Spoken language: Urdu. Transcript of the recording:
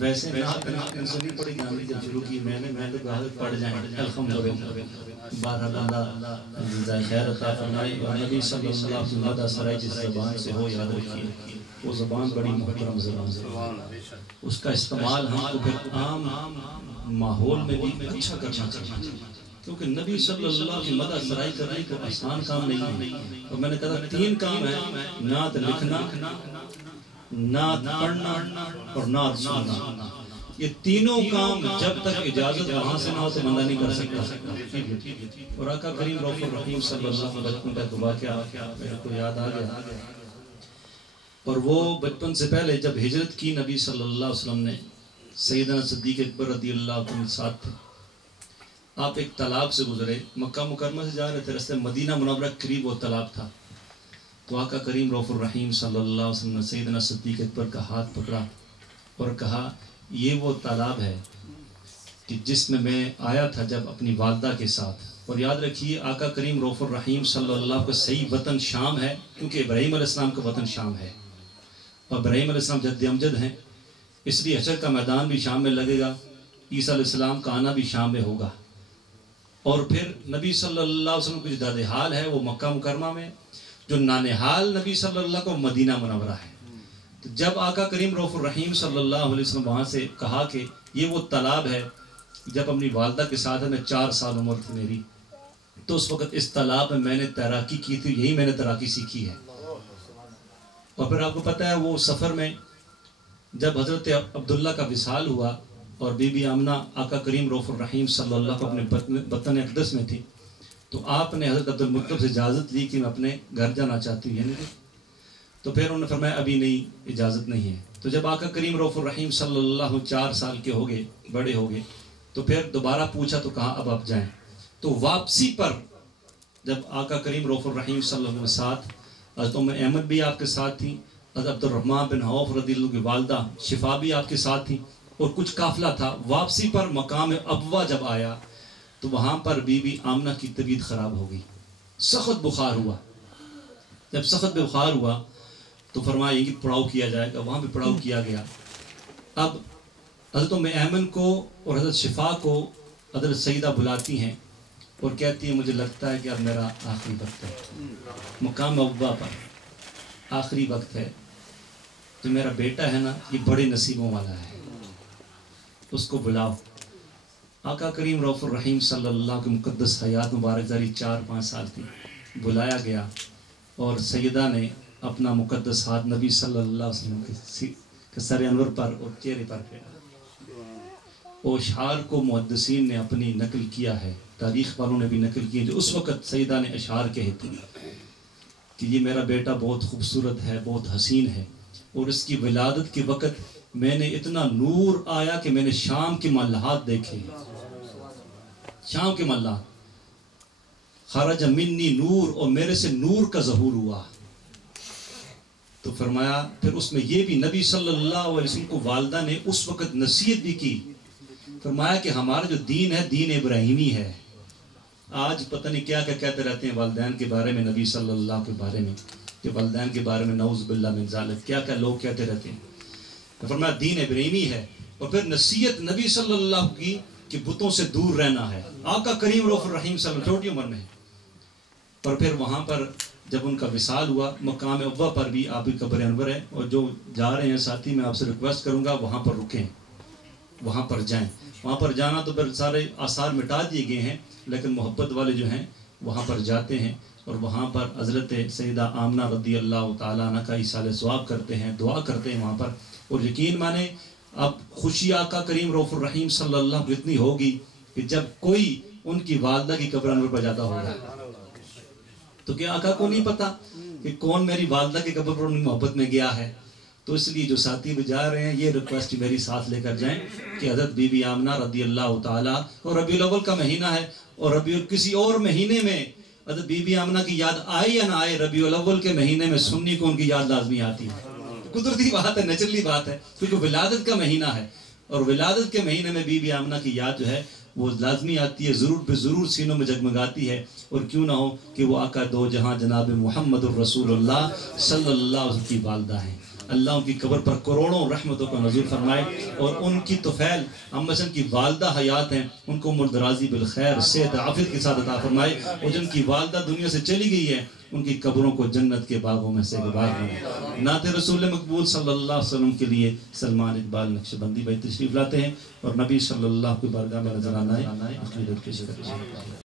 ویسے نعت سے نہیں پڑھی جانے جب شروع کی میں نے تو کہا پڑھ جائیں الحمدللہ بہرحال اللہ جزائے خیر عطا فرمائے اور نبی صلی اللہ علیہ وسلم مدح سرائی جس زبان سے ہو یاد رکھیے وہ زبان بڑی محترم زبان ہے، اس کا استعمال ہم کو پھر عام ماحول میں بھی اچھا کرنا چاہیے، کیونکہ نبی صلی اللہ علیہ وسلم مدح سرائی کرنے کو آسان کام نہیں ہے۔ اور میں نے کہا 3 کام ہیں، نعت لکھنا، نعت پڑھنا اور نعت سننا۔ یہ تینوں کام جب تک اجازت وہاں سے نہ ہو تو بندہ نہیں کر سکتا۔ اور آقا کریم رؤوف الرحیم صلی اللہ علیہ وسلم بچپن کا تو واقعہ میرے کو یاد آ گیا، اور وہ بچپن سے پہلے جب ہجرت کی نبی صلی اللہ علیہ وسلم نے، سیدنا صدیق اکبر رضی اللہ عنہ ساتھ تھے، آپ ایک تالاب سے گزرے، مکہ مکرمہ سے جا رہے تھے، راستے مدینہ منورہ قریب وہ تالاب تھا، تو آقا کریم رؤوف الرحیم صلی اللہ علیہ وسلم نے سیدنا صدیق اکبر کا ہاتھ پکڑا اور کہا یہ وہ تالاب ہے کہ جس میں میں آیا تھا جب اپنی والدہ کے ساتھ۔ اور یاد رکھیے آقا کریم رؤوف الرحیم صلی اللہ علیہ وسلم کا صحیح وطن شام ہے، کیونکہ ابراہیم علیہ السلام کا وطن شام ہے اور ابراہیم علیہ السلام جد امجد ہیں، اس لیے حشر کا میدان بھی شام میں لگے گا، عیسیٰ علیہ السلام کا آنا بھی شام میں ہوگا، اور پھر نبی صلی اللہ علیہ وسلم کی جو دادحال ہے وہ مکہ مکرمہ میں، جو نانحال نبی صلی اللہ علیہ وسلم کو مدینہ منورہ ہے۔ تو جب آقا کریم رؤوف الرحیم صلی اللہ علیہ وسلم وہاں سے کہا کہ یہ وہ تالاب ہے، جب اپنی والدہ کے ساتھ میں 4 سال عمر تھی میری، تو اس وقت اس تالاب میں میں نے تیراکی کی تھی، یہی میں نے تیراکی سیکھی ہے۔ اور پھر آپ کو پتہ ہے وہ سفر میں جب حضرت عبداللہ کا وصال ہوا اور بی بی آمنہ آقا کریم رؤوف الرحیم صلی اللہ کو اپنے وطن اقدس میں تھی، تو آپ نے حضرت عبدالمطلب سے اجازت لی کہ میں اپنے گھر جانا چاہتی ہوں، یعنی تو پھر انہوں نے فرمایا ابھی نہیں، اجازت نہیں ہے۔ تو جب آقا کریم رؤوف الرحیم صلی اللہ 4 سال کے ہو گئے، بڑے ہو گئے، تو پھر دوبارہ پوچھا تو کہا اب آپ جائیں۔ تو واپسی پر جب آقا کریم رؤوف الرحیم صلی اللہ علیہ وسلم کے ساتھ حضرت ام احمد بھی آپ کے ساتھ تھیں، حضرت عبد الرحمن بن عوف رضی اللہ عنہ کی والدہ شفا بھی آپ کے ساتھ تھیں، اور کچھ قافلہ تھا۔ واپسی پر مقام ابوا جب آیا تو وہاں پر بی بی آمنہ کی طبیعت خراب ہو گئی، سخت بخار ہوا۔ جب سخت بخار ہوا تو فرمایا یہ کہ پڑاؤ کیا جائے گا، وہاں پہ پڑاؤ کیا گیا۔ اب حضرت ام ایمن کو اور حضرت شفا کو حضرت سیدہ بلاتی ہیں اور کہتی ہیں مجھے لگتا ہے کہ اب میرا آخری وقت ہے، مقام ابوا پر آخری وقت ہے، جو میرا بیٹا ہے نا یہ بڑے نصیبوں والا ہے، اس کو بلاؤ۔ آقا کریم رؤوف الرحیم صلی اللہ علیہ وسلم کی مقدس حیات مبارک جاری 4-5 سال تھی، بلایا گیا اور سیدہ نے اپنا مقدس ہاتھ نبی صلی اللہ علیہ وسلم کے سر انور پر اور چہرے پر پھیرا۔ وہ اشعار کو محدثین نے اپنی نقل کیا ہے، تاریخ والوں نے بھی نقل کی ہے، جو اس وقت سیدہ نے اشعار کہے تھے کہ یہ میرا بیٹا بہت خوبصورت ہے، بہت حسین ہے، اور اس کی ولادت کے وقت میں نے اتنا نور آیا کہ میں نے شام کے ملحات دیکھے، شام کے ملحات، خرج منی نور، اور میرے سے نور کا ظہور ہوا۔ تو فرمایا پھر اس میں یہ بھی نبی صلی اللہ علیہ وسلم کو والدہ نے اس وقت نصیحت بھی کی، فرمایا کہ ہمارا جو دین ہے دین ابراہیمی ہے۔ آج پتہ نہیں کیا کیا کہتے رہتے ہیں والدین کے بارے میں، نبی صلی اللہ کے بارے میں، کہ والدین کے بارے میں نعوذ باللہ من ذالک کیا کیا لوگ کہتے رہتے ہیں۔ فرمایا دین ابراہیمی ہے، اور پھر نصیحت نبی صلی اللہ کی کہ بتوں سے دور رہنا ہے۔ آقا کریم رؤوف الرحیم صلی اللہ علیہ وسلم چھوٹی عمر میں، اور پھر وہاں پر جب ان کا وصال ہوا مقام ابوا پر بھی آپ کی قبر انور ہے، اور جو جا رہے ہیں ساتھی میں آپ سے ریکویسٹ کروں گا وہاں پر رکیں، وہاں پر جائیں۔ وہاں پر جانا تو پھر سارے آثار مٹا دیے گئے ہیں، لیکن محبت والے جو ہیں وہاں پر جاتے ہیں، اور وہاں پر حضرت سیدہ آمنہ رضی اللہ تعالیٰ عنہ کا ایصال ثواب کرتے ہیں، دعا کرتے ہیں وہاں پر۔ اور یقین مانیں اب خوشی آقا کریم رؤوف الرحیم صلی اللہ علیہ وسلم اتنی ہوگی کہ جب کوئی ان کی والدہ کی قبر انور پر جاتا ہوگا تو کیا آقا کو نہیں پتا کہ کون میری والدہ کی قبر پر ان محبت میں گیا ہے؟ تو اس لیے جو ساتھی بھی جا رہے ہیں یہ ریکویسٹ میری ساتھ لے کر جائیں کہ حضرت بی بی آمنہ رضی اللہ تعالیٰ، اور ربیع الاول کا مہینہ ہے، اور ربیع کسی اور مہینے میں حضرت بی بی آمنہ کی یاد آئے یا نہ آئے، ربیع الاول کے مہینے میں سنی کو ان کی یاد لازمی آتی ہے، قدرتی بات ہے، نیچرلی بات ہے، کیونکہ ولادت کا مہینہ ہے، اور ولادت کے مہینے میں بی بی آمنہ کی یاد جو ہے وہ لازمی آتی ہے، ضرور بے ضرور سینوں میں جگمگاتی ہے۔ اور کیوں نہ ہو کہ وہ آقا دو جہاں جناب محمد الرسول اللہ صلی اللہ علیہ وسلم کی والدہ ہیں۔ اللہ ان کی قبر پر کروڑوں رحمتوں کا نزول فرمائے، اور ان کی طفیل امسن کی والدہ حیات ہیں، ان کو عمر دراز بالخیر صحت عافیت کے ساتھ عطا فرمائے، اور جن کی والدہ دنیا سے چلی گئی ہے ان کی قبروں کو جنت کے باغوں میں سے باغ بنائے۔ نعت رسول مقبول صلی اللہ علیہ وسلم کے لیے سلمان اقبال نقشبندی بھائی تشریف لاتے ہیں اور نبی صلی اللہ کی بارگاہ میں نظر آنا ہے۔